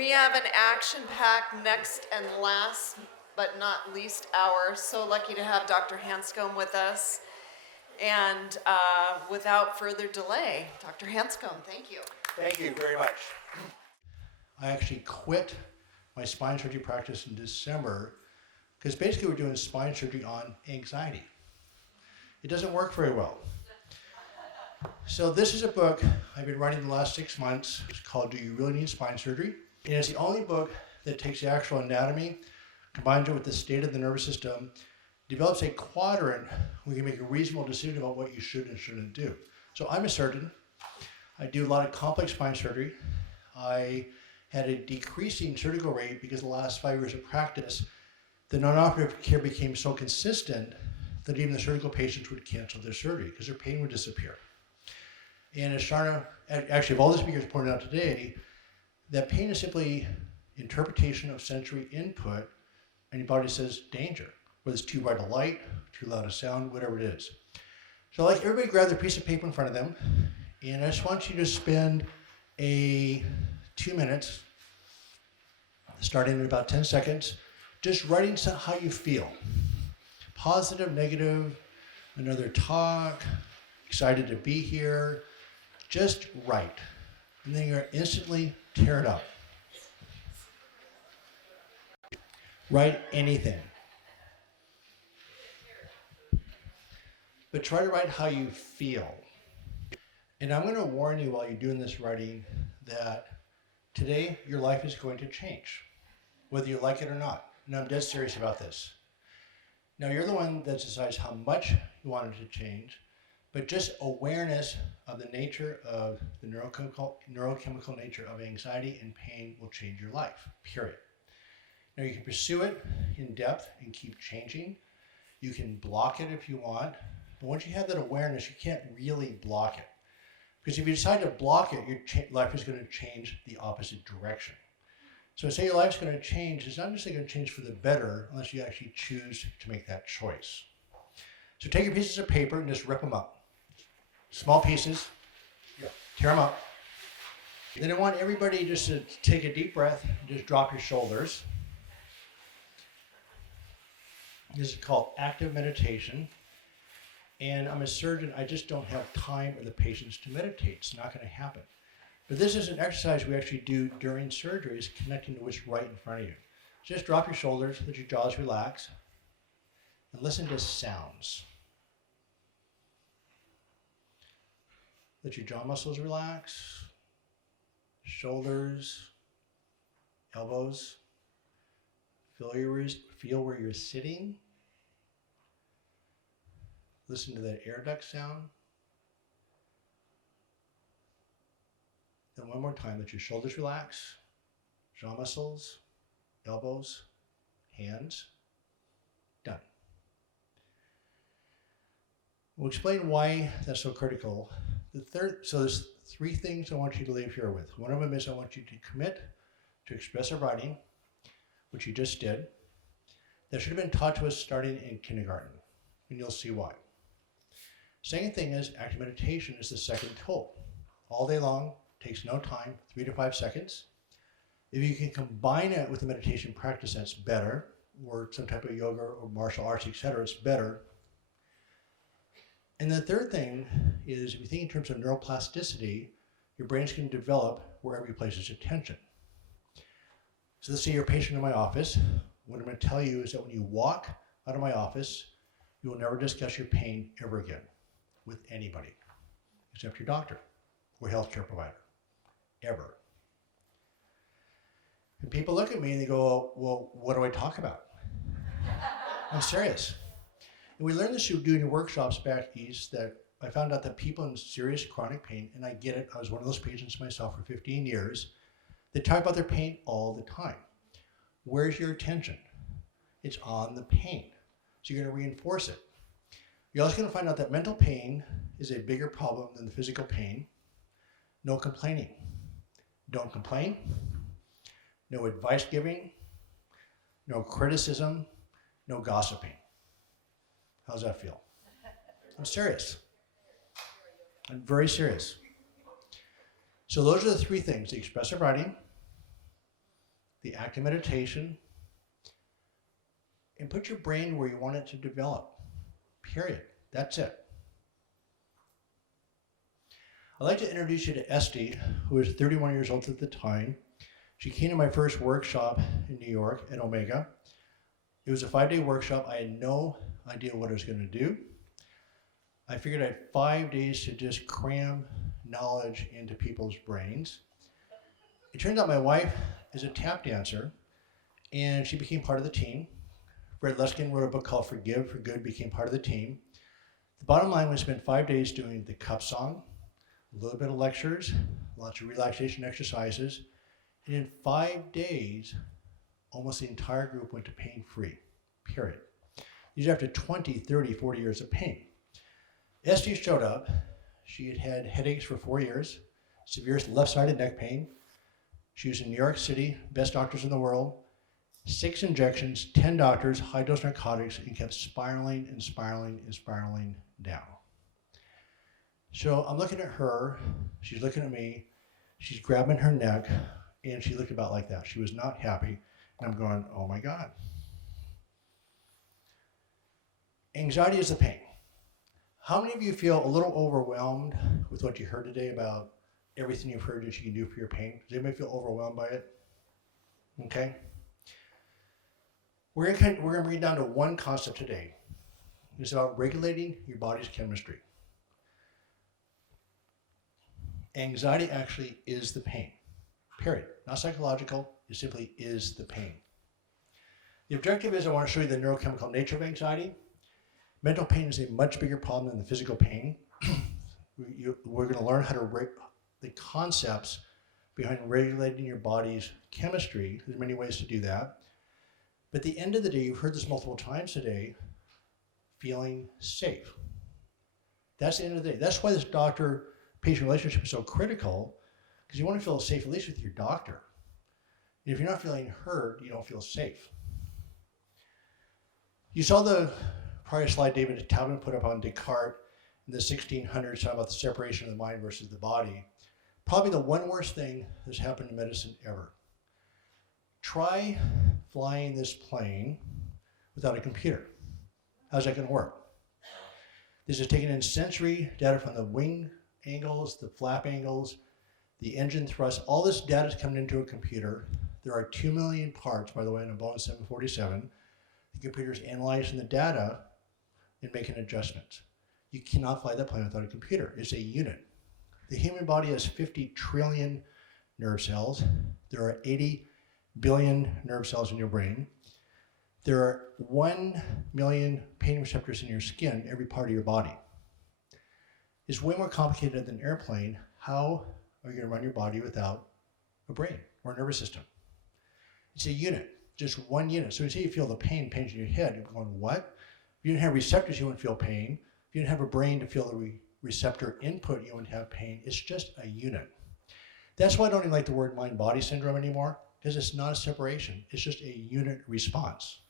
We have an action-packed next and last, but not least hour. So lucky to have Dr. Hanscom with us. And without further delay, Dr. Hanscom, thank you. Thank you very much. I actually quit my spine surgery practice in December because basically we're doing spine surgery on anxiety. It doesn't work very well. So this is a book I've been writing the last 6 months. It's called Do You Really Need Spine Surgery? And it's the only book that takes the actual anatomy, combines it with the state of the nervous system, develops a quadrant where you can make a reasonable decision about what you should and shouldn't do. So I'm a surgeon. I do a lot of complex spine surgery. I had a decreasing surgical rate because the last 5 years of practice, the non-operative care became so consistent that even the surgical patients would cancel their surgery because their pain would disappear. And as Sharna, actually of all the speakers pointed out today, that pain is simply interpretation of sensory input, and your body says danger, whether it's too bright a light, too loud a sound, whatever it is. So like everybody grab their piece of paper in front of them, and I just want you to spend 2 minutes, starting in about 10 seconds, just writing how you feel. Positive, negative, another talk, excited to be here. Just write. And then you're going to instantly tear it up. Write anything. But try to write how you feel. And I'm going to warn you while you're doing this writing that today your life is going to change, whether you like it or not. And I'm dead serious about this. Now you're the one that decides how much you want it to change, but just awareness of the nature of the neurochemical nature of anxiety and pain will change your life, period. Now you can pursue it in depth and keep changing. You can block it if you want, but once you have that awareness, you can't really block it. Because if you decide to block it, your life is going to change the opposite direction. So say your life's going to change, it's not necessarily going to change for the better unless you actually choose to make that choice. So take your pieces of paper and just rip them up. Small pieces, tear them up. Then I want everybody just to take a deep breath and just drop your shoulders. This is called active meditation. And I'm a surgeon, I just don't have time or the patience to meditate. It's not going to happen. But this is an exercise we actually do during surgery, is connecting to what's right in front of you. Just drop your shoulders, let your jaws relax, and listen to sounds. Let your jaw muscles relax, shoulders, elbows. Feel where you're sitting. Listen to that air duct sound. Then one more time, let your shoulders relax, jaw muscles, elbows, hands. Done. We'll explain why that's so critical. So there's 3 things I want you to leave here with. One of them is I want you to commit to expressive writing, which you just did. That should have been taught to us starting in kindergarten, and you'll see why. Second thing is active meditation is the second tool. All day long, takes no time, 3 to 5 seconds. If you can combine it with a meditation practice, that's better, or some type of yoga or martial arts, etc., it's better. And the third thing is, if you think in terms of neuroplasticity, your brain's going to develop wherever you place its attention. So let's say you're a patient in my office. What I'm going to tell you is that when you walk out of my office, you will never discuss your pain ever again with anybody, except your doctor or healthcare provider, ever. And people look at me and they go, well, what do I talk about? I'm serious. And we learned this through doing workshops back east, that I found out that people in serious chronic pain, and I get it, I was one of those patients myself for 15 years, they talk about their pain all the time. Where's your attention? It's on the pain. So you're going to reinforce it. You're also going to find out that mental pain is a bigger problem than the physical pain. No complaining. Don't complain. No advice giving. No criticism. No gossiping. How's that feel? I'm serious. I'm very serious. So those are the 3 things: the expressive writing, the act of meditation, and put your brain where you want it to develop. Period. That's it. I'd like to introduce you to Esty, who was 31 years old at the time. She came to my first workshop in New York at Omega. It was a 5-day workshop. I had no idea what I was going to do. I figured I had 5 days to just cram knowledge into people's brains. It turns out my wife is a tap dancer, and she became part of the team. Fred Luskin wrote a book called Forgive for Good, became part of the team. The bottom line was spend 5 days doing the cup song, a little bit of lectures, lots of relaxation exercises, and in 5 days, almost the entire group went to pain-free, period. These are after 20, 30, 40 years of pain. Esty showed up. She had had headaches for 4 years, severe left-sided neck pain. She was in New York City, best doctors in the world, 6 injections, 10 doctors, high-dose narcotics, and kept spiraling and spiraling and spiraling down. So I'm looking at her, she's looking at me, she's grabbing her neck, and she looked about like that. She was not happy, and I'm going, oh my God. Anxiety is the pain. How many of you feel a little overwhelmed with what you heard today about everything you've heard that you can do for your pain? Does anybody feel overwhelmed by it? Okay. We're going to bring it down to one concept today. It's about regulating your body's chemistry. Anxiety actually is the pain, period. Not psychological, it simply is the pain. The objective is I want to show you the neurochemical nature of anxiety. Mental pain is a much bigger problem than the physical pain. We're going to learn how to the concepts behind regulating your body's chemistry. There's many ways to do that. But at the end of the day, you've heard this multiple times today, feeling safe. That's the end of the day. That's why this doctor-patient relationship is so critical, because you want to feel safe at least with your doctor. And if you're not feeling heard, you don't feel safe. You saw the prior slide David Talbot put up on Descartes in the 1600s, talking about the separation of the mind versus the body. Probably the one worst thing that's happened in medicine ever. Try flying this plane without a computer. How's that going to work? This is taking in sensory data from the wing angles, the flap angles, the engine thrust. All this data is coming into a computer. There are 2 million parts, by the way, in a Boeing 747. The computer is analyzing the data and making adjustments. You cannot fly that plane without a computer. It's a unit. The human body has 50 trillion nerve cells. There are 80 billion nerve cells in your brain. There are 1 million pain receptors in your skin, every part of your body. It's way more complicated than an airplane. How are you going to run your body without a brain or a nervous system? It's a unit, just one unit. So you say you feel the pains in your head, you're going, what? If you didn't have receptors, you wouldn't feel pain. If you didn't have a brain to feel the receptor input, you wouldn't have pain. It's just a unit. That's why I don't even like the word mind-body syndrome anymore, because it's not a separation. It's just a unit response.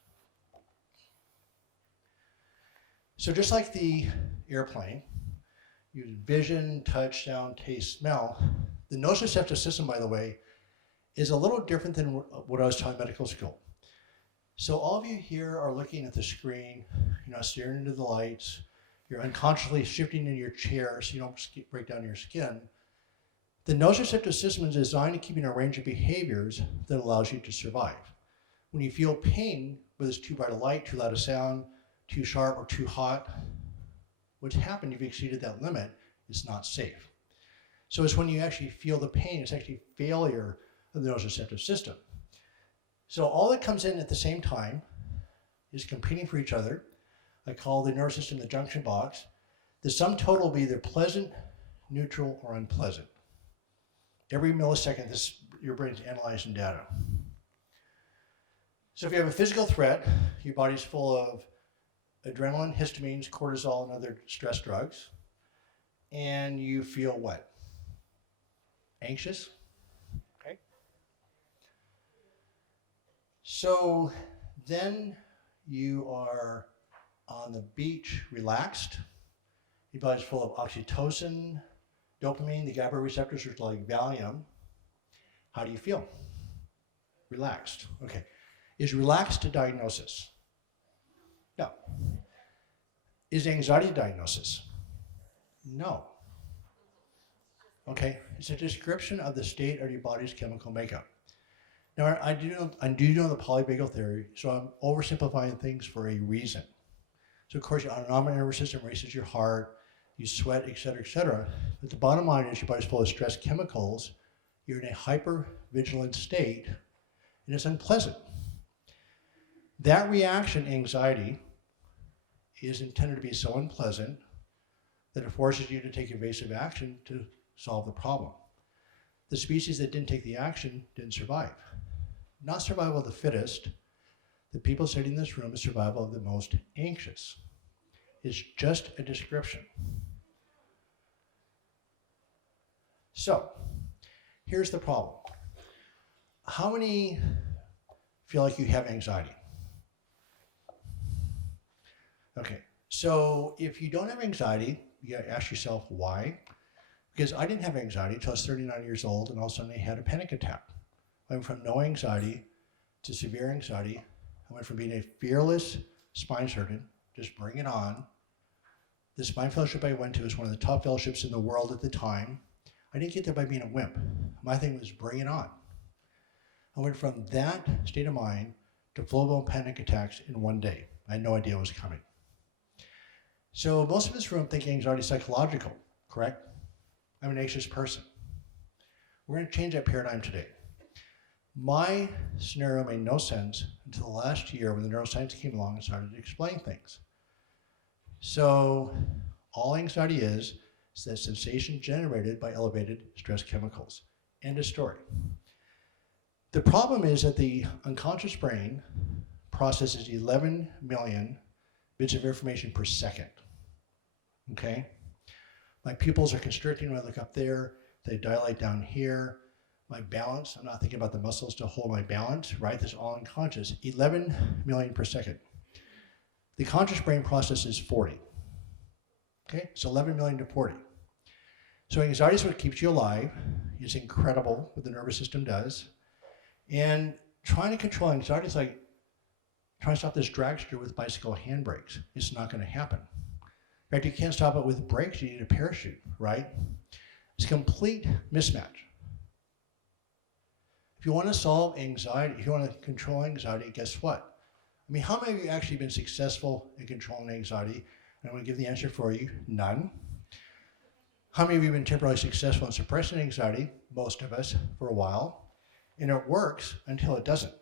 So just like the airplane, using vision, touch, sound, taste, smell, the nociceptive system, by the way, is a little different than what I was taught in medical school. So all of you here are looking at the screen, you're not staring into the lights, you're unconsciously shifting in your chair so you don't break down your skin. The nociceptive system is designed to keep you in a range of behaviors that allows you to survive. When you feel pain, whether it's too bright a light, too loud a sound, too sharp or too hot, what's happened, you've exceeded that limit, it's not safe. So it's when you actually feel the pain, it's actually failure of the nociceptive system. So all that comes in at the same time is competing for each other. I call the nervous system the junction box. The sum total will be either pleasant, neutral, or unpleasant. Every millisecond, your brain's analyzing data. So if you have a physical threat, your body's full of adrenaline, histamines, cortisol, and other stress drugs, and you feel what? Anxious? Okay. So then you are on the beach, relaxed. Your body's full of oxytocin, dopamine, the GABA receptors are like Valium. How do you feel? Relaxed. Okay. Is relaxed a diagnosis? No. Is anxiety a diagnosis? No. Okay. It's a description of the state of your body's chemical makeup. Now, I do know the polyvagal theory, so I'm oversimplifying things for a reason. So, of course, your autonomic nervous system races your heart, you sweat, et cetera, but the bottom line is your body's full of stress chemicals, you're in a hyper-vigilant state, and it's unpleasant. That reaction, anxiety, is intended to be so unpleasant that it forces you to take evasive action to solve the problem. The species that didn't take the action didn't survive. Not survival of the fittest. The people sitting in this room is survival of the most anxious. It's just a description. So, here's the problem. How many feel like you have anxiety? Okay, so if you don't have anxiety, you gotta ask yourself why. Because I didn't have anxiety until I was 39 years old, and all of a sudden I had a panic attack. I went from no anxiety to severe anxiety. I went from being a fearless spine surgeon, just bring it on. The spine fellowship I went to was one of the top fellowships in the world at the time. I didn't get there by being a wimp. My thing was bring it on. I went from that state of mind to full-blown panic attacks in one day. I had no idea what was coming. So most of this room think anxiety is psychological, correct? I'm an anxious person. We're going to change that paradigm today. My scenario made no sense until the last year when the neuroscience came along and started to explain things. So all anxiety is that sensation generated by elevated stress chemicals. End of story. The problem is that the unconscious brain processes 11 million bits of information per second. Okay? My pupils are constricting when I look up there. They dilate down here. My balance, I'm not thinking about the muscles to hold my balance, right? That's all unconscious. 11 million per second. The conscious brain processes 40. Okay? It's 11 million to 40. So anxiety is what keeps you alive. It's incredible what the nervous system does. And trying to control anxiety is like trying to stop this dragster with bicycle handbrakes. It's not going to happen. In fact, you can't stop it with brakes. You need a parachute, right? It's a complete mismatch. If you want to solve anxiety, if you want to control anxiety, guess what? I mean, how many of you actually been successful in controlling anxiety? And I'm going to give the answer for you. None. How many of you have been temporarily successful in suppressing anxiety? Most of us, for a while. And it works until it doesn't.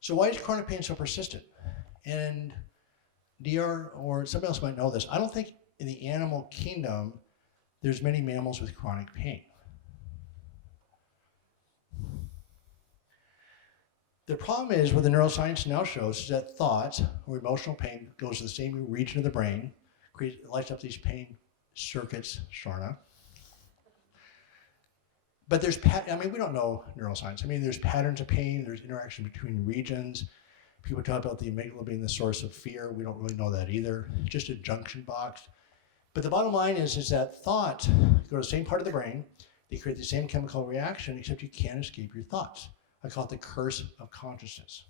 So why is chronic pain so persistent? And DR, or somebody else might know this, I don't think in the animal kingdom there's many mammals with chronic pain. The problem is what the neuroscience now shows is that thoughts or emotional pain goes to the same region of the brain, lights up these pain circuits, Sharna. But there's, we don't know neuroscience. There's patterns of pain, there's interaction between regions. People talk about the amygdala being the source of fear. We don't really know that either. It's just a junction box. But the bottom line is that thoughts go to the same part of the brain. They create the same chemical reaction, except you can't escape your thoughts. I call it the curse of consciousness.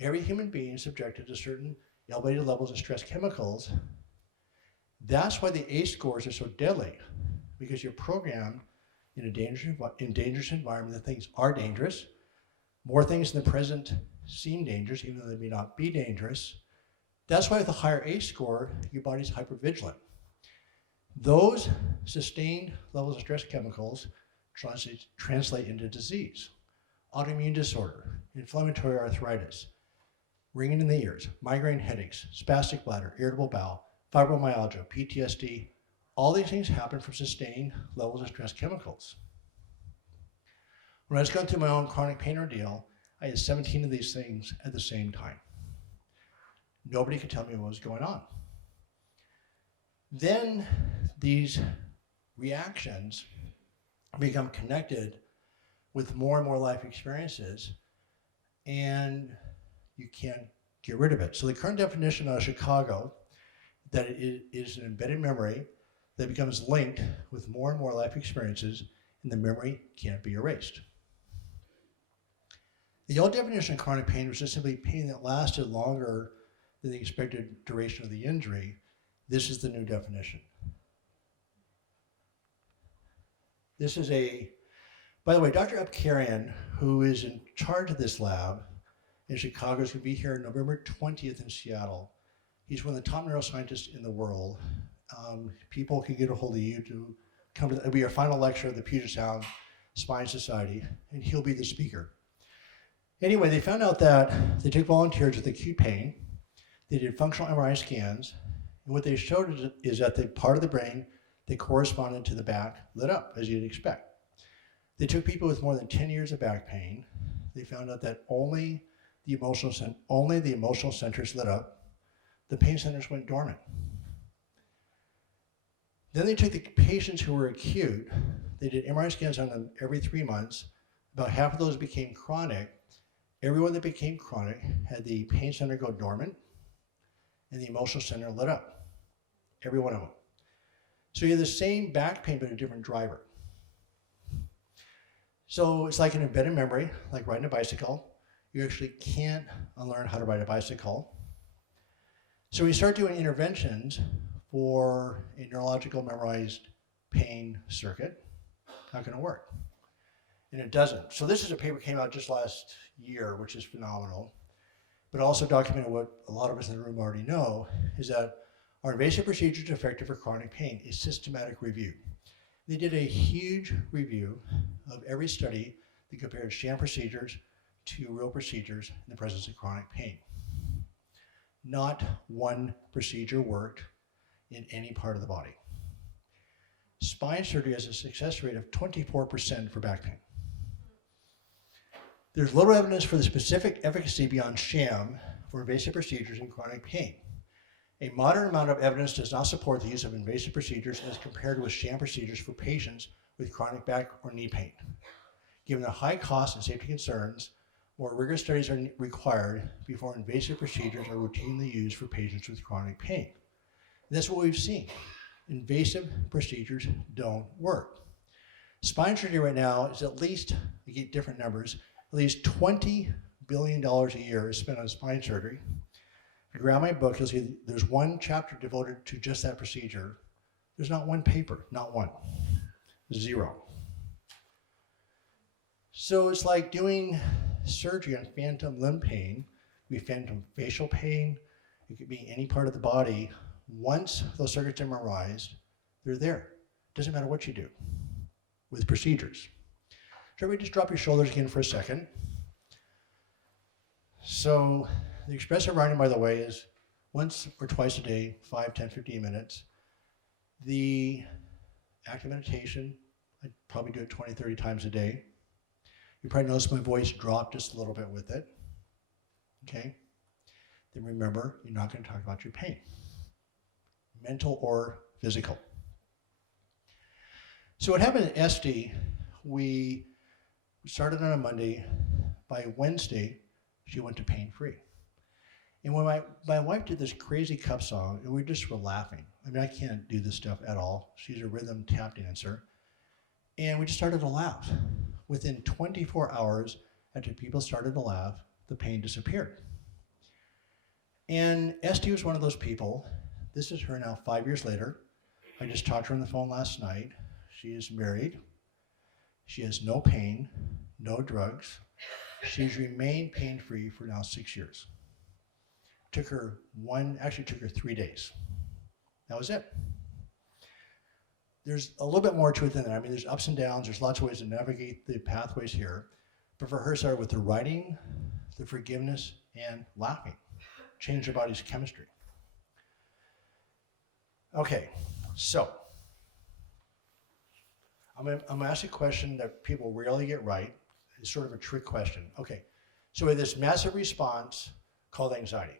Every human being is subjected to certain elevated levels of stress chemicals. That's why the ACE scores are so deadly, because you're programmed in a dangerous environment that things are dangerous. More things in the present seem dangerous, even though they may not be dangerous. That's why with a higher ACE score, your body's hypervigilant. Those sustained levels of stress chemicals translate into disease. Autoimmune disorder, inflammatory arthritis, ringing in the ears, migraine headaches, spastic bladder, irritable bowel, fibromyalgia, PTSD. All these things happen from sustained levels of stress chemicals. When I was going through my own chronic pain ordeal, I had 17 of these things at the same time. Nobody could tell me what was going on. Then these reactions become connected with more and more life experiences, and you can't get rid of it. So the current definition out of Chicago, that it is an embedded memory that becomes linked with more and more life experiences, and the memory can't be erased. The old definition of chronic pain was just simply pain that lasted longer than the expected duration of the injury. This is the new definition. This is by the way, Dr. Upkarian, who is in charge of this lab in Chicago, is going to be here November 20th in Seattle. He's one of the top neuroscientists in the world. People can get a hold of you to come to, it'll be our final lecture of the Puget Sound Spine Society, and he'll be the speaker. Anyway, they found out that they took volunteers with acute pain, they did functional MRI scans, and what they showed is that the part of the brain that corresponded to the back lit up, as you'd expect. They took people with more than 10 years of back pain. They found out that only the emotional centers lit up. The pain centers went dormant. Then they took the patients who were acute. They did MRI scans on them every 3 months. About half of those became chronic. Everyone that became chronic had the pain center go dormant and the emotional center lit up. Every one of them. So you have the same back pain, but a different driver. So it's like an embedded memory, like riding a bicycle. You actually can't unlearn how to ride a bicycle. So we start doing interventions for a neurological memorized pain circuit. Not going to work. And it doesn't. So this is a paper came out just last year, which is phenomenal, but also documented what a lot of us in the room already know, is that our invasive procedures effective for chronic pain, a systematic review. They did a huge review of every study that compared sham procedures to real procedures in the presence of chronic pain. Not one procedure worked in any part of the body. Spine surgery has a success rate of 24% for back pain. There's little evidence for the specific efficacy beyond sham for invasive procedures in chronic pain. A moderate amount of evidence does not support the use of invasive procedures as compared with sham procedures for patients with chronic back or knee pain. Given the high cost and safety concerns, more rigorous studies are required before invasive procedures are routinely used for patients with chronic pain. And that's what we've seen. Invasive procedures don't work. Spine surgery right now is at least, we get different numbers, at least $20 billion a year is spent on spine surgery. If you grab my book, you'll see there's one chapter devoted to just that procedure. There's not one paper, not one. Zero. So it's like doing surgery on phantom limb pain. It could be phantom facial pain. It could be any part of the body. Once those circuits are MRIs, they're there. Doesn't matter what you do with procedures. So everybody just drop your shoulders again for a second. So the expressive writing, by the way, is once or twice a day, 5, 10, 15 minutes. The active meditation, I probably do it 20, 30 times a day. You probably notice my voice drop just a little bit with it. Okay? Then remember, you're not going to talk about your pain, mental or physical. So what happened at SD, we started on a Monday. By Wednesday, she went to pain-free. And when my wife did this crazy cup song, and we just were laughing. I mean, I can't do this stuff at all. She's a rhythm tap dancer. And we just started to laugh. Within 24 hours, after people started to laugh, the pain disappeared. And Esty was one of those people. This is her now 5 years later. I just talked to her on the phone last night. She is married. She has no pain, no drugs. She's remained pain-free for now 6 years. Took her 3 days. That was it. There's a little bit more to it than that. I mean, there's ups and downs. There's lots of ways to navigate the pathways here. But for her, it started with the writing, the forgiveness, and laughing. Changed her body's chemistry. Okay, so I'm gonna ask you a question that people rarely get right. It's sort of a trick question. Okay, so we have this massive response called anxiety.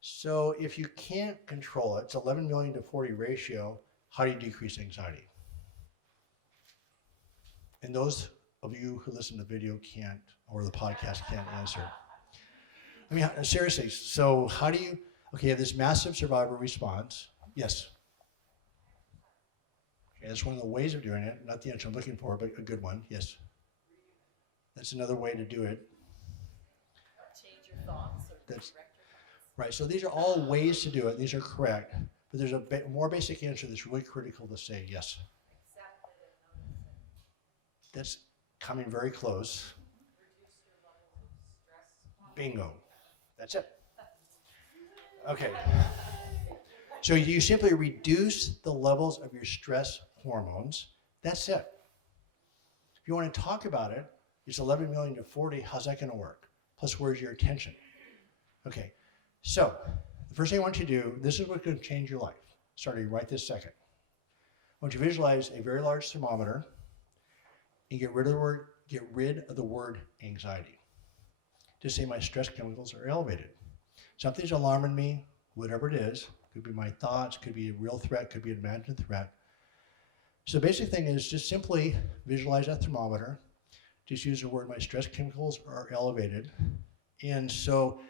So if you can't control it, it's 11 million to 40 ratio, how do you decrease anxiety? And those of you who listen to the video can't, or the podcast can't answer. I mean, seriously, so how do you, okay, you have this massive survivor response. Yes. Okay, that's one of the ways of doing it, not the answer I'm looking for, but a good one, yes. That's another way to do it. Change your thoughts or That's direct your thoughts. right. So these are all ways to do it. These are correct. But there's a more basic answer that's really critical to say. Yes. Accept it and notice it. That's coming very close. Reduce your levels of stress. Bingo. That's it. Okay. So you simply reduce the levels of your stress hormones. That's it. If you want to talk about it, it's 11 million to 40. How's that going to work? Plus, where's your attention? Okay. So the first thing I want you to do, this is what's going to change your life, starting right this second. I want you to visualize a very large thermometer and get rid of the word anxiety. Just say my stress chemicals are elevated. Something's alarming me, whatever it is. Could be my thoughts, could be a real threat, could be an imagined threat. So the basic thing is just simply visualize that thermometer. Just use the word my stress chemicals are elevated. And so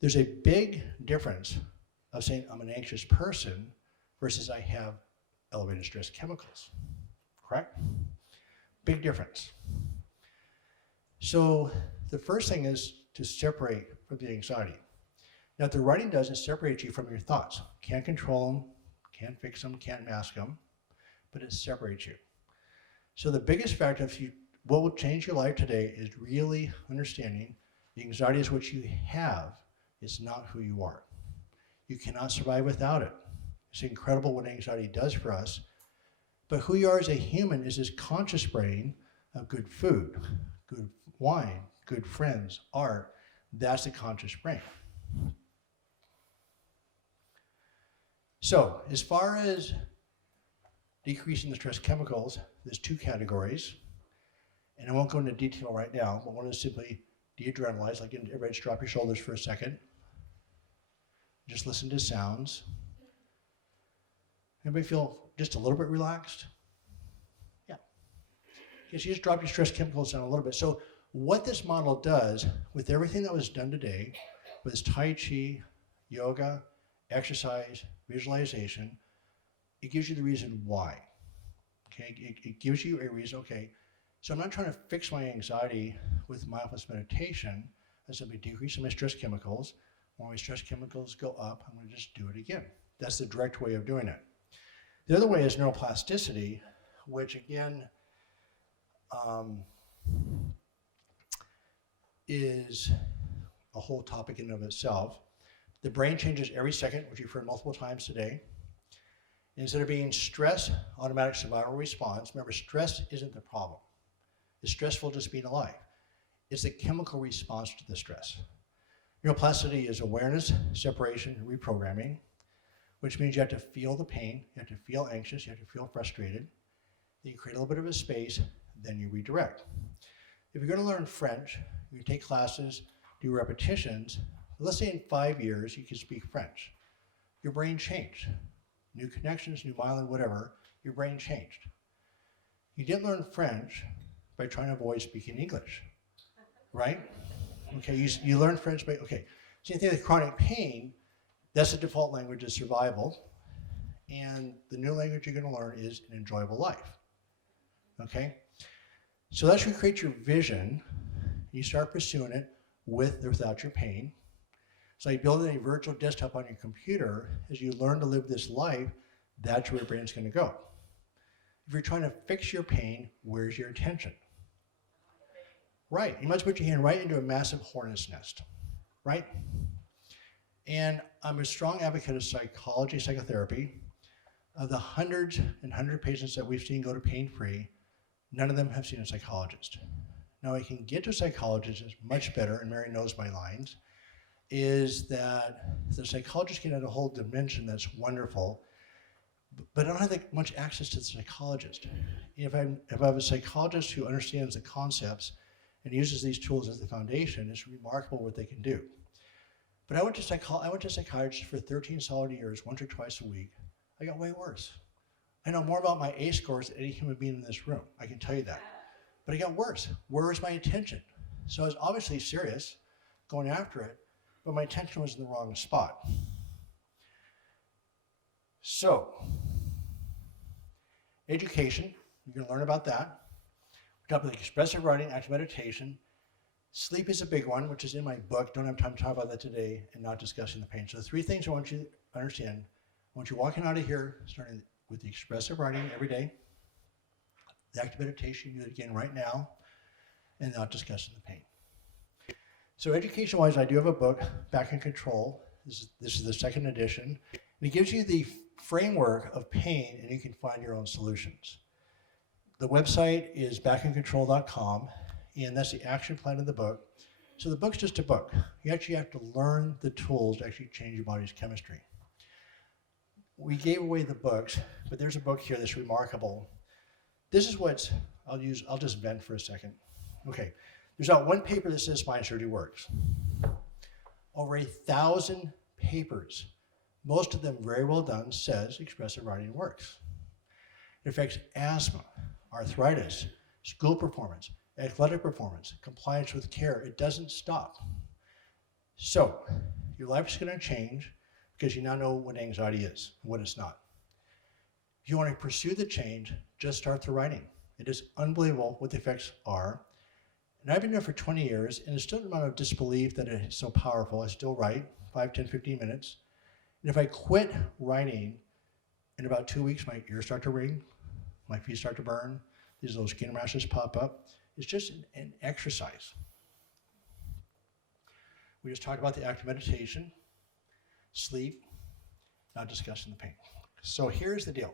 there's a big difference of saying I'm an anxious person versus I have elevated stress chemicals, correct? Big difference. So the first thing is to separate from the anxiety. Now, what the writing does is separate you from your thoughts. Can't control them, can't fix them, can't mask them, but it separates you. So the biggest factor what will change your life today is really understanding the anxiety is what you have. It's not who you are. You cannot survive without it. It's incredible what anxiety does for us. But who you are as a human is this conscious brain of good food, good wine, good friends, art. That's the conscious brain. So as far as decreasing the stress chemicals, there's two categories. And I won't go into detail right now, but one is simply de-adrenalize, like everybody just drop your shoulders for a second. Just listen to sounds. Anybody feel just a little bit relaxed? Yeah. Yes, you just drop your stress chemicals down a little bit. So what this model does with everything that was done today, with this Tai Chi, yoga, exercise, visualization, it gives you the reason why. Okay, it gives you a reason, okay, so I'm not trying to fix my anxiety with mindfulness meditation. I simply decrease my stress chemicals. When my stress chemicals go up, I'm going to just do it again. That's the direct way of doing it. The other way is neuroplasticity, which again is a whole topic in and of itself. The brain changes every second, which you've heard multiple times today. Instead of being stress, automatic survival response, remember stress isn't the problem. It's stressful just being alive. It's a chemical response to the stress. Neuroplasticity is awareness, separation, and reprogramming, which means you have to feel the pain, you have to feel anxious, you have to feel frustrated. Then you create a little bit of a space, then you redirect. If you're going to learn French, you take classes, do repetitions. Let's say in 5 years you can speak French. Your brain changed. New connections, new myelin, whatever, your brain changed. You didn't learn French by trying to avoid speaking English, right? Okay, you learn French by, okay. Same thing with chronic pain, that's the default language of survival. And the new language you're going to learn is an enjoyable life, okay? So that's where you create your vision. You start pursuing it with or without your pain. So you build a virtual desktop on your computer. As you learn to live this life, that's where your brain's going to go. If you're trying to fix your pain, where's your attention? Right, you must put your hand right into a massive hornet's nest, right? And I'm a strong advocate of psychology, psychotherapy. Of the hundreds and hundreds of patients that we've seen go to pain-free, none of them have seen a psychologist. Now, I can get to a psychologist is much better, and Mary knows my lines, is that the psychologist can add a whole dimension that's wonderful, but I don't have much access to the psychologist. If I have a psychologist who understands the concepts and uses these tools as the foundation, it's remarkable what they can do. But I went to psychiatrists for 13 solid years, once or twice a week. I got way worse. I know more about my ACE scores than any human being in this room. I can tell you that. But I got worse. Where was my attention? So I was obviously serious, going after it, but my attention was in the wrong spot. So, education, you're going to learn about that. Top of expressive writing, active meditation. Sleep is a big one, which is in my book. Don't have time to talk about that today and not discussing the pain. So the 3 things I want you to understand. I want you walking out of here, starting with the expressive writing every day, the active meditation, you do it again right now, and not discussing the pain. So education-wise, I do have a book, Back in Control. This is the 2nd edition. And it gives you the framework of pain, and you can find your own solutions. The website is backincontrol.com, and that's the action plan of the book. So the book's just a book. You actually have to learn the tools to actually change your body's chemistry. We gave away the books, but there's a book here that's remarkable. This is what I'll just vent for a second. Okay, there's not one paper that says spine surgery works. Over 1,000 papers, most of them very well done, says expressive writing works. It affects asthma, arthritis, school performance, athletic performance, compliance with care. It doesn't stop. So your life is going to change because you now know what anxiety is and what it's not. If you want to pursue the change, just start the writing. It is unbelievable what the effects are. And I've been there for 20 years, and there's still an amount of disbelief that it is so powerful. I still write 5, 10, 15 minutes. And if I quit writing, in about 2 weeks, my ears start to ring, my feet start to burn, these little skin rashes pop up. It's just an exercise. We just talked about the active meditation, sleep, not discussing the pain. So here's the deal.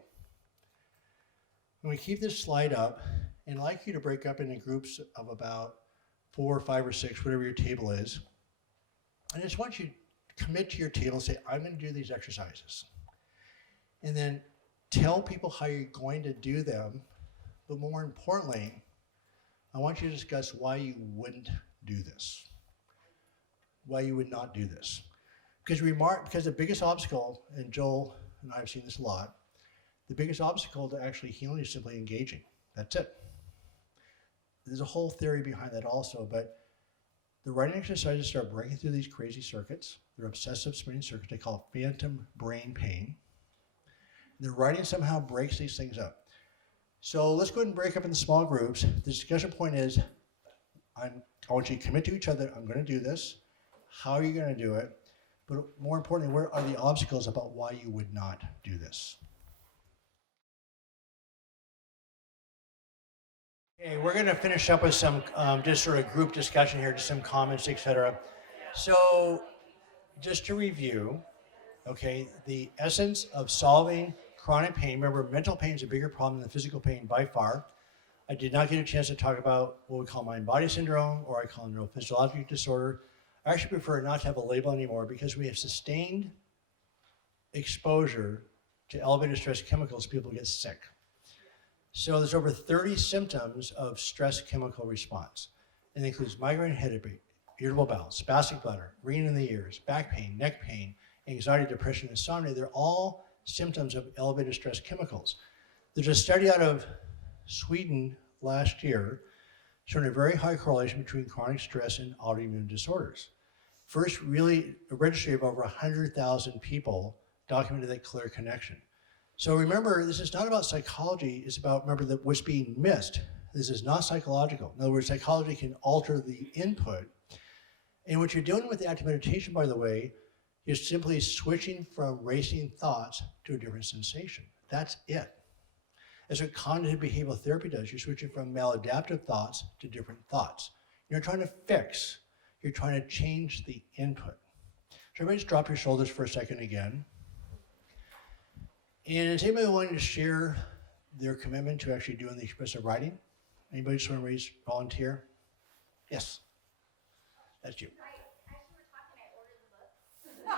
When we keep this slide up, and I'd like you to break up into groups of about 4, 5, or 6, whatever your table is. I just want you to commit to your table and say, I'm going to do these exercises. And then tell people how you're going to do them, but more importantly, I want you to discuss why you wouldn't do this, why you would not do this. Because the biggest obstacle, and Joel and I have seen this a lot, the biggest obstacle to actually healing is simply engaging. That's it. There's a whole theory behind that also, but the writing exercises start breaking through these crazy circuits. They're obsessive spinning circuits. They call it phantom brain pain. The writing somehow breaks these things up. So let's go ahead and break up into small groups. The discussion point is, I want you to commit to each other. I'm going to do this. How are you going to do it? But more importantly, where are the obstacles about why you would not do this? Okay, we're going to finish up with some just sort of group discussion here, just some comments, etc. So just to review, okay, the essence of solving chronic pain, remember mental pain is a bigger problem than physical pain by far. I did not get a chance to talk about what we call mind-body syndrome, or I call it neurophysiologic disorder. I actually prefer not to have a label anymore because we have sustained exposure to elevated stress chemicals, people get sick. So there's over 30 symptoms of stress chemical response. It includes migraine headache, irritable bowel, spastic bladder, ringing in the ears, back pain, neck pain, anxiety, depression, insomnia. They're all symptoms of elevated stress chemicals. There's a study out of Sweden last year showing a very high correlation between chronic stress and autoimmune disorders. First, really, a registry of over 100,000 people documented that clear connection. So remember, this is not about psychology, it's about, remember, that what's being missed. This is not psychological. In other words, psychology can alter the input. And what you're doing with the active meditation, by the way, is simply switching from racing thoughts to a different sensation. That's it. That's what cognitive behavioral therapy does. You're switching from maladaptive thoughts to different thoughts. You're not trying to fix, you're trying to change the input. So everybody just drop your shoulders for a second again. And is anybody willing to share their commitment to actually doing the expressive writing? Anybody just want to volunteer? Yes. That's you. As you were talking, I ordered the book.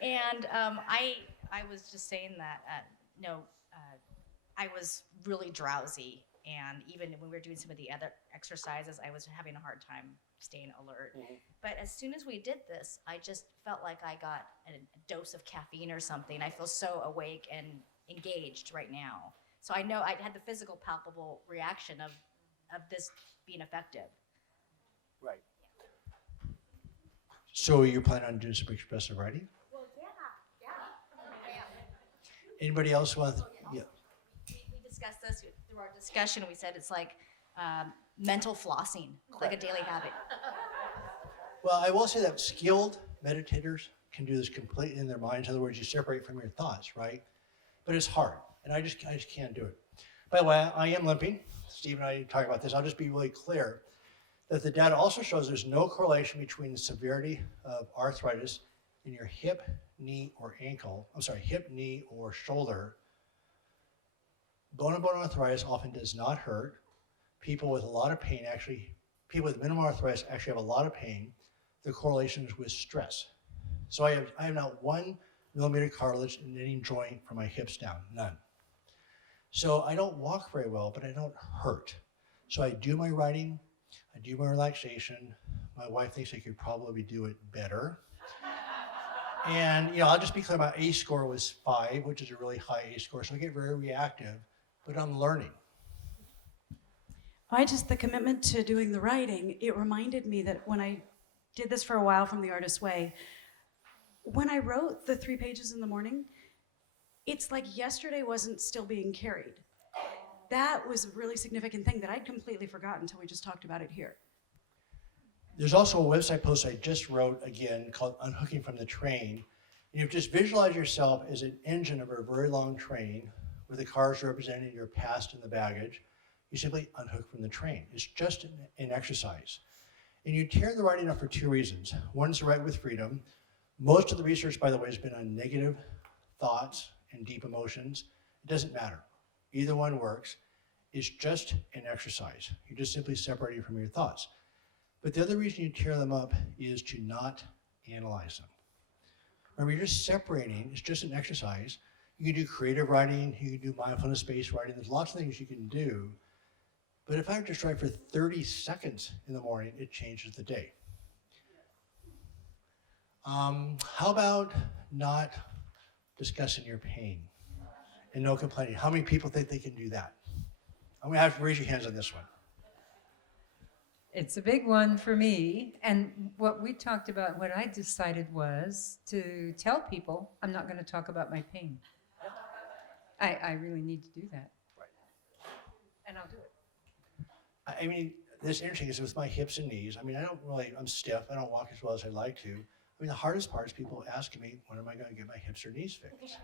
And I was just saying that, I was really drowsy. And even when we were doing some of the other exercises, I was having a hard time staying alert. Mm-hmm. But as soon as we did this, I just felt like I got a dose of caffeine or something. I feel so awake and engaged right now. So I know I had the physical, palpable reaction of this being effective. Right. So you're planning on doing some expressive writing? Well, yeah. Anybody else want? Yeah. our discussion, we said it's like mental flossing, like a daily habit. Well, I will say that skilled meditators can do this completely in their minds. In other words, you separate from your thoughts, right? But it's hard, and I just can't do it. By the way, I am limping. Steve and I talk about this. I'll just be really clear that the data also shows there's no correlation between the severity of arthritis in your hip, knee, or ankle. I'm sorry, hip, knee, or shoulder. Bone-on-bone arthritis often does not hurt. People with a lot of pain people with minimal arthritis actually have a lot of pain. The correlation is with stress. So I have not 1 millimeter cartilage in any joint from my hips down, none. So I don't walk very well, but I don't hurt. So I do my writing, I do my relaxation. My wife thinks I could probably do it better. And I'll just be clear, my ACE score was 5, which is a really high ACE score, so I get very reactive, but I'm learning. The commitment to doing the writing, it reminded me that when I did this for a while from The Artist's Way, when I wrote the 3 pages in the morning, it's like yesterday wasn't still being carried. That was a really significant thing that I'd completely forgotten until we just talked about it here. There's also a website post I just wrote again called Unhooking from the Train. And you just visualize yourself as an engine of a very long train with the cars representing your past and the baggage. You simply unhook from the train. It's just an exercise. And you tear the writing up for 2 reasons. One is to write with freedom. Most of the research, by the way, has been on negative thoughts and deep emotions. It doesn't matter. Either one works. It's just an exercise. You're just simply separating from your thoughts. But the other reason you tear them up is to not analyze them. Remember, you're just separating. It's just an exercise. You can do creative writing. You can do mindfulness-based writing. There's lots of things you can do. But if I just write for 30 seconds in the morning, it changes the day. How about not discussing your pain and no complaining? How many people think they can do that? I'm going to have to raise your hands on this one. It's a big one for me. And what we talked about, what I decided was to tell people I'm not going to talk about my pain. I really need to do that. Right. And I'll do it. I mean, this interesting is with my hips and knees. I mean, I'm stiff. I don't walk as well as I'd like to. I mean, the hardest part is people asking me, when am I going to get my hips or knees fixed?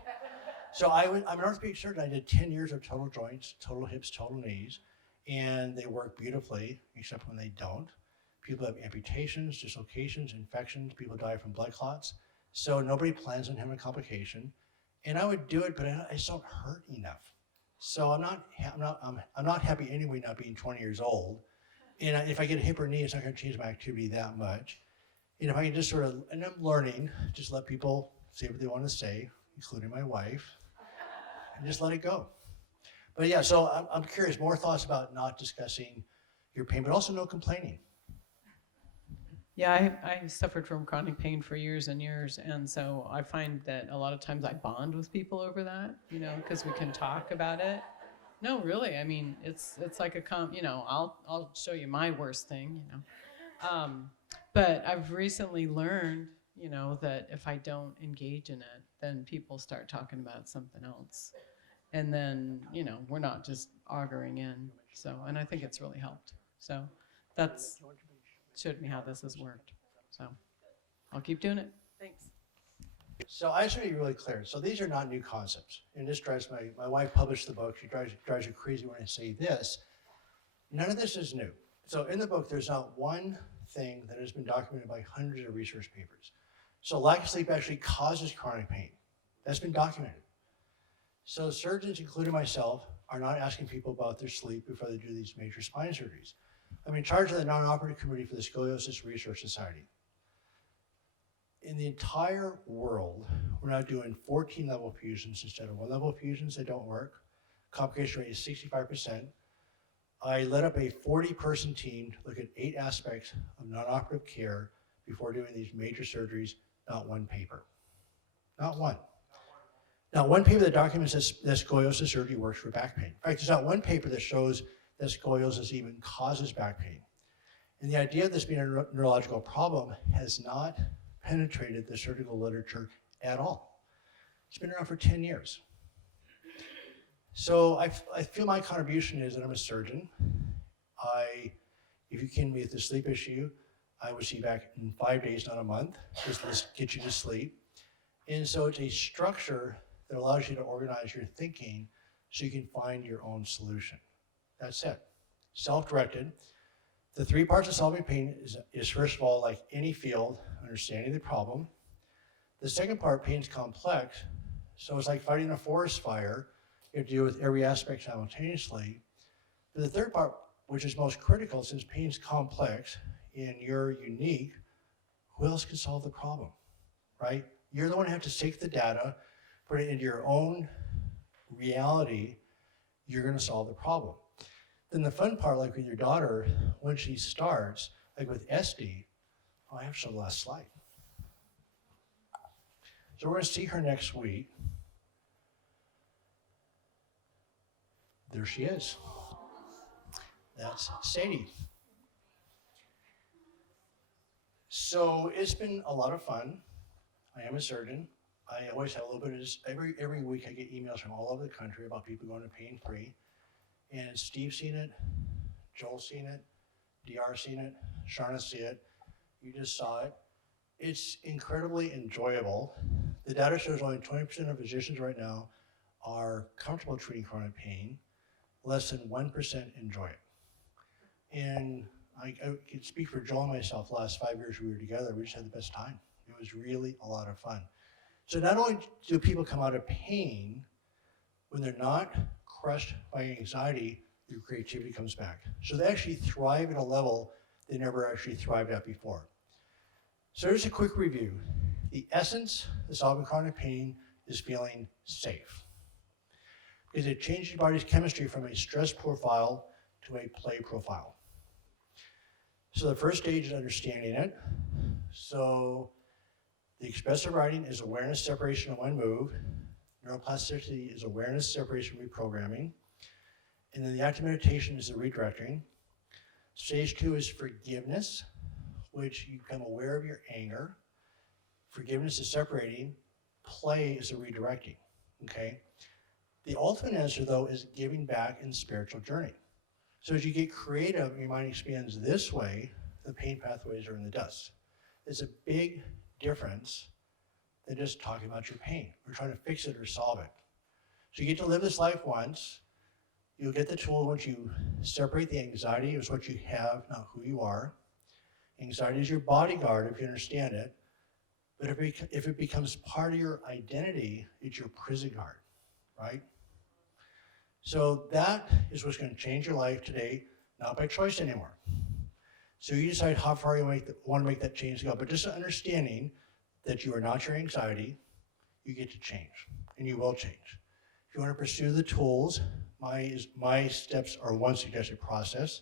So I'm an orthopedic surgeon. I did 10 years of total joints, total hips, total knees, and they work beautifully, except when they don't. People have amputations, dislocations, infections. People die from blood clots. So nobody plans on having a complication. And I would do it, but I just don't hurt enough. So I'm not happy anyway not being 20 years old. And if I get a hip or knee, it's not going to change my activity that much. And if I can just and I'm learning, just let people say what they want to say, including my wife, and just let it go. But yeah, so I'm curious, more thoughts about not discussing your pain, but also no complaining. Yeah, I suffered from chronic pain for years and years, and so I find that a lot of times I bond with people over that, because we can talk about it. No, really, I mean, it's like I'll show you my worst thing, but I've recently learned, that if I don't engage in it, then people start talking about something else, and then we're not just auguring in. So, and I think it's really helped. So, that's showed me how this has worked. So I'll keep doing it. Thanks. So I just want to be really clear. So these are not new concepts. And this drives my wife published the book. She drives you crazy when I say this. None of this is new. So in the book, there's not one thing that has been documented by hundreds of research papers. So lack of sleep actually causes chronic pain. That's been documented. So surgeons, including myself, are not asking people about their sleep before they do these major spine surgeries. I'm in charge of the non-operative committee for the Scoliosis Research Society. In the entire world, we're now doing 14 level fusions instead of 1 level fusions that don't work. Complication rate is 65%. I led up a 40-person team to look at 8 aspects of non-operative care before doing these major surgeries, not one paper. Not one. Not one paper that documents that scoliosis surgery works for back pain. In fact, there's not one paper that shows that scoliosis even causes back pain. And the idea of this being a neurological problem has not penetrated the surgical literature at all. It's been around for 10 years. So I feel my contribution is that I'm a surgeon. If you came to me with a sleep issue, I would see you back in 5 days, not a month, just to get you to sleep. And so it's a structure that allows you to organize your thinking so you can find your own solution. That's it. Self-directed. The 3 parts of solving pain is first of all, like any field, understanding the problem. The second part, pain's complex. So it's like fighting a forest fire. You have to deal with every aspect simultaneously. But the third part, which is most critical, since pain's complex and you're unique, who else can solve the problem, right? You're the one who has to take the data, put it into your own reality, you're gonna solve the problem. Then the fun part, like with your daughter, when she starts, like with SD, I have to show the last slide. So we're gonna see her next week. There she is. That's Sadie. So it's been a lot of fun. I am a surgeon. I always have a little bit of this. Every week I get emails from all over the country about people going to pain-free. And Steve's seen it, Joel's seen it, DR's seen it, Sharna's seen it. You just saw it. It's incredibly enjoyable. The data shows only 20% of physicians right now are comfortable treating chronic pain. Less than 1% enjoy it. And I can speak for Joel and myself. The last 5 years we were together, we just had the best time. It was really a lot of fun. So not only do people come out of pain, when they're not crushed by anxiety, their creativity comes back. So they actually thrive at a level they never actually thrived at before. So here's a quick review. The essence of solving chronic pain is feeling safe, because it changes your body's chemistry from a stress profile to a play profile. So the first stage is understanding it. So the expressive writing is awareness, separation, and one move. Neuroplasticity is awareness, separation, reprogramming. And then the active meditation is the redirecting. Stage 2 is forgiveness, which you become aware of your anger. Forgiveness is separating. Play is the redirecting, okay? The ultimate answer, though, is giving back in spiritual journey. So as you get creative and your mind expands this way, the pain pathways are in the dust. It's a big difference than just talking about your pain. We're trying to fix it or solve it. So you get to live this life once. You'll get the tool once you separate the anxiety as what you have, not who you are. Anxiety is your bodyguard if you understand it. But if it becomes part of your identity, it's your prison guard, right? So that is what's going to change your life today, not by choice anymore. So you decide how far you want to make that change go. But just understanding that you are not your anxiety, you get to change, and you will change. If you want to pursue the tools, my steps are one suggested process.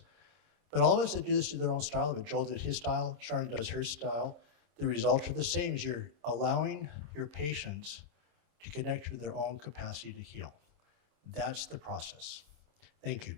But all of us that do this do their own style of it. Joel did his style, Sharon does her style. The results are the same as you're allowing your patients to connect with their own capacity to heal. That's the process. Thank you.